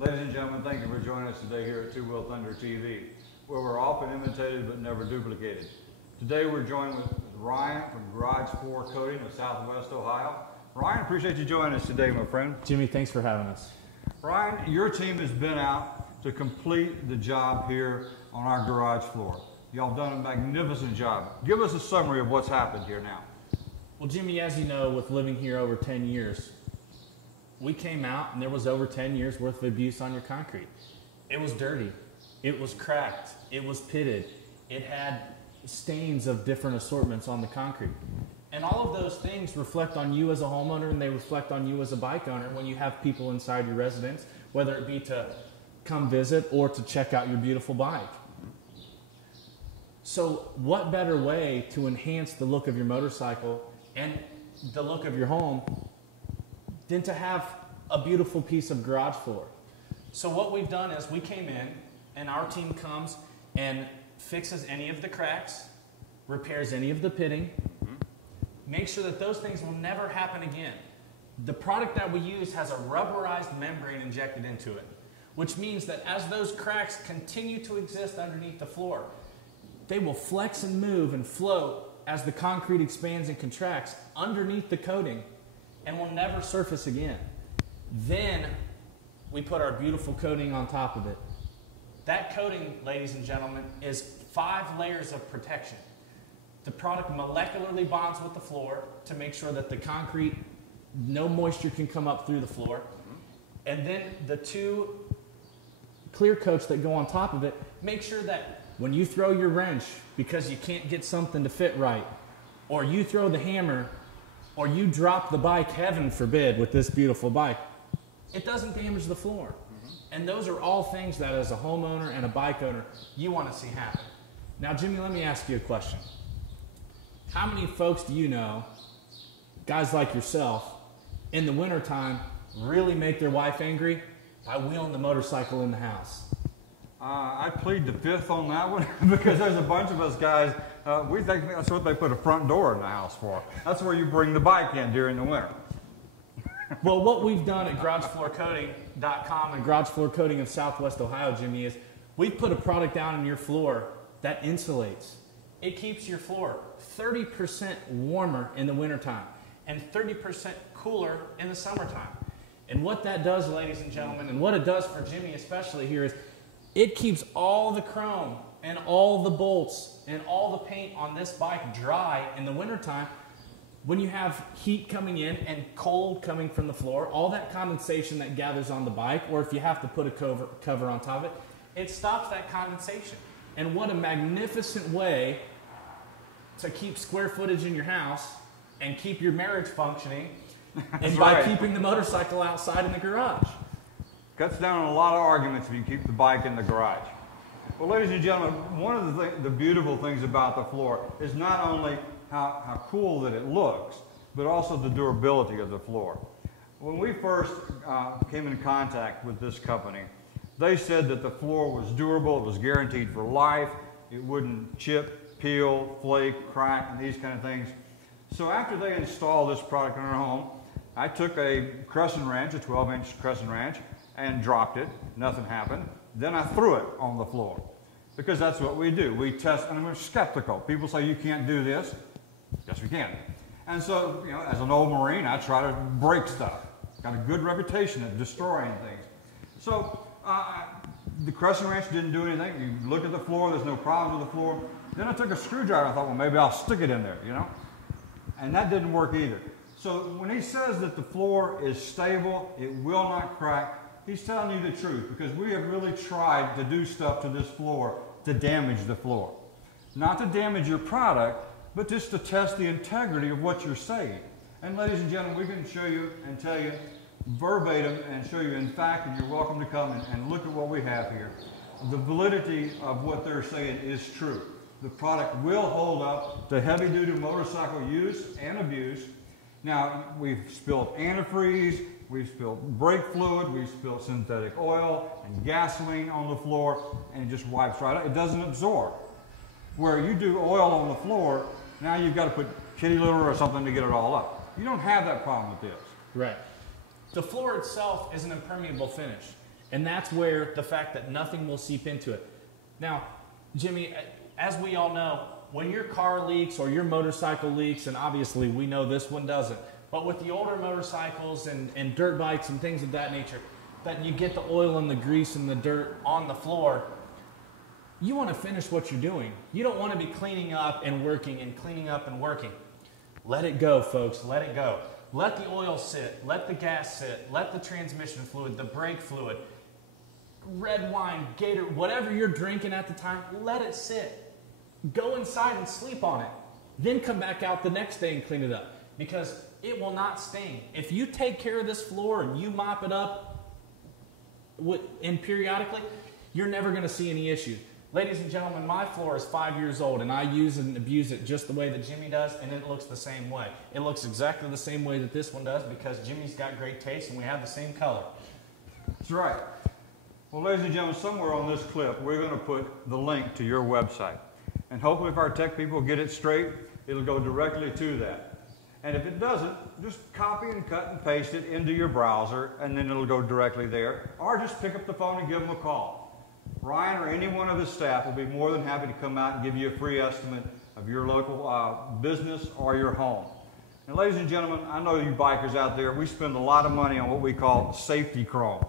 Ladies and gentlemen, thank you for joining us today here at Two Wheel Thunder TV, where we're often imitated but never duplicated. Today we're joined with Ryan from Garage Floor Coating of Southwest Ohio. Ryan, appreciate you joining us today, my friend. Jimmy, thanks for having us. Ryan, your team has been out to complete the job here on our garage floor. Y'all have done a magnificent job. Give us a summary of what's happened here now. Well, Jimmy, as you know, with living here over 10 years, we came out and there was over 10 years worth of abuse on your concrete. It was dirty, it was cracked, it was pitted, it had stains of different assortments on the concrete. And all of those things reflect on you as a homeowner, and they reflect on you as a bike owner when you have people inside your residence, whether it be to come visit or to check out your beautiful bike. So what better way to enhance the look of your motorcycle and the look of your home than to have a beautiful piece of garage floor? So what we've done is we came in and our team comes and fixes any of the cracks, repairs any of the pitting, make sure that those things will never happen again. The product that we use has a rubberized membrane injected into it, which means that as those cracks continue to exist underneath the floor, they will flex and move and float as the concrete expands and contracts underneath the coating and will never surface again. Then we put our beautiful coating on top of it. That coating, ladies and gentlemen, is 5 layers of protection. The product molecularly bonds with the floor to make sure that the concrete, no moisture can come up through the floor. And then the 2 clear coats that go on top of it make sure that when you throw your wrench because you can't get something to fit right, or you throw the hammer, or you drop the bike, heaven forbid, with this beautiful bike, it doesn't damage the floor. And those are all things that as a homeowner and a bike owner, you want to see happen. Now, Jimmy, let me ask you a question. How many folks do you know, guys like yourself, in the wintertime really make their wife angry by wheeling the motorcycle in the house? I plead the fifth on that one because there's a bunch of us guys, we think that's what they put a front door in the house for. That's where you bring the bike in during the winter. Well, what we've done at GarageFloorCoating.com and Garage Floor Coating of Southwest Ohio, Jimmy, is we've put a product down on your floor that insulates. It keeps your floor 30% warmer in the wintertime and 30% cooler in the summertime. And what that does, ladies and gentlemen, and what it does for Jimmy especially here, is it keeps all the chrome and all the bolts and all the paint on this bike dry in the wintertime. When you have heat coming in and cold coming from the floor, all that condensation that gathers on the bike, or if you have to put a cover on top of it, it stops that condensation. And what a magnificent way to keep square footage in your house and keep your marriage functioning is by keeping the motorcycle outside in the garage. Cuts down on a lot of arguments if you keep the bike in the garage. Well, ladies and gentlemen, one of the beautiful things about the floor is not only how cool that it looks, but also the durability of the floor. When we first came in contact with this company, they said that the floor was durable, it was guaranteed for life, it wouldn't chip, peel, flake, crack, and these kind of things. So after they installed this product in our home, I took a crescent wrench, a 12-inch crescent wrench, and dropped it. Nothing happened. Then I threw it on the floor because that's what we do. We test, and I'm skeptical. People say you can't do this. Yes, we can. And so, you know, as an old Marine, I try to break stuff. Got a good reputation of destroying things. So the crescent wrench didn't do anything. You look at the floor, there's no problem with the floor. Then I took a screwdriver. I thought, well, maybe I'll stick it in there, you know. And that didn't work either. So when he says that the floor is stable, it will not crack, he's telling you the truth, because we have really tried to do stuff to this floor to damage the floor. Not to damage your product, but just to test the integrity of what you're saying. And ladies and gentlemen, we can show you and tell you verbatim and show you in fact, and you're welcome to come and look at what we have here. The validity of what they're saying is true. The product will hold up to heavy-duty motorcycle use and abuse. Now, we've spilled antifreeze, we've spilled brake fluid, we've spilled synthetic oil and gasoline on the floor, and it just wipes right out. It doesn't absorb. Where you do oil on the floor, now you've got to put kitty litter or something to get it all up. You don't have that problem with this. Right. The floor itself is an impermeable finish. And that's where the fact that nothing will seep into it. Now, Jimmy, as we all know, when your car leaks or your motorcycle leaks, and obviously we know this one doesn't, but with the older motorcycles and dirt bikes and things of that nature, that you get the oil and the grease and the dirt on the floor, you want to finish what you're doing. You don't want to be cleaning up and working and cleaning up and working. Let it go, folks. Let it go. Let the oil sit. Let the gas sit. Let the transmission fluid, the brake fluid, red wine, Gator, whatever you're drinking at the time, let it sit. Go inside and sleep on it. Then come back out the next day and clean it up, because it will not stain. If you take care of this floor and you mop it up and periodically, you're never going to see any issues. Ladies and gentlemen, my floor is 5 years old, and I use and abuse it just the way that Jimmy does, and it looks the same way. It looks exactly the same way that this one does, because Jimmy's got great taste and we have the same color. That's right. Well, ladies and gentlemen, somewhere on this clip, we're going to put the link to your website. And hopefully if our tech people get it straight, it'll go directly to that. And if it doesn't, just copy and cut and paste it into your browser, and then it'll go directly there. Or just pick up the phone and give them a call. Ryan or any one of his staff will be more than happy to come out and give you a free estimate of your local business or your home. And ladies and gentlemen, I know you bikers out there, we spend a lot of money on what we call safety chrome.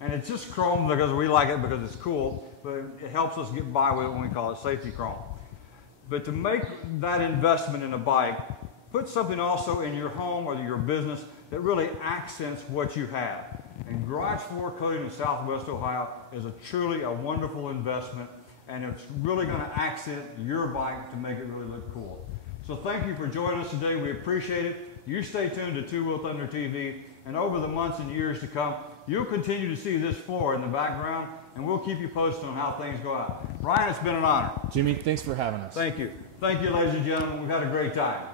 And it's just chrome because we like it because it's cool, but it helps us get by with it when we call it safety chrome. But to make that investment in a bike, put something also in your home or your business that really accents what you have. And garage floor coating in Southwest Ohio is truly a wonderful investment, and it's really going to accent your bike to make it really look cool. So thank you for joining us today. We appreciate it. You stay tuned to Two Wheel Thunder TV, and over the months and years to come, you'll continue to see this floor in the background, and we'll keep you posted on how things go out. Ryan, it's been an honor. Jimmy, thanks for having us. Thank you. Thank you, ladies and gentlemen. We've had a great time.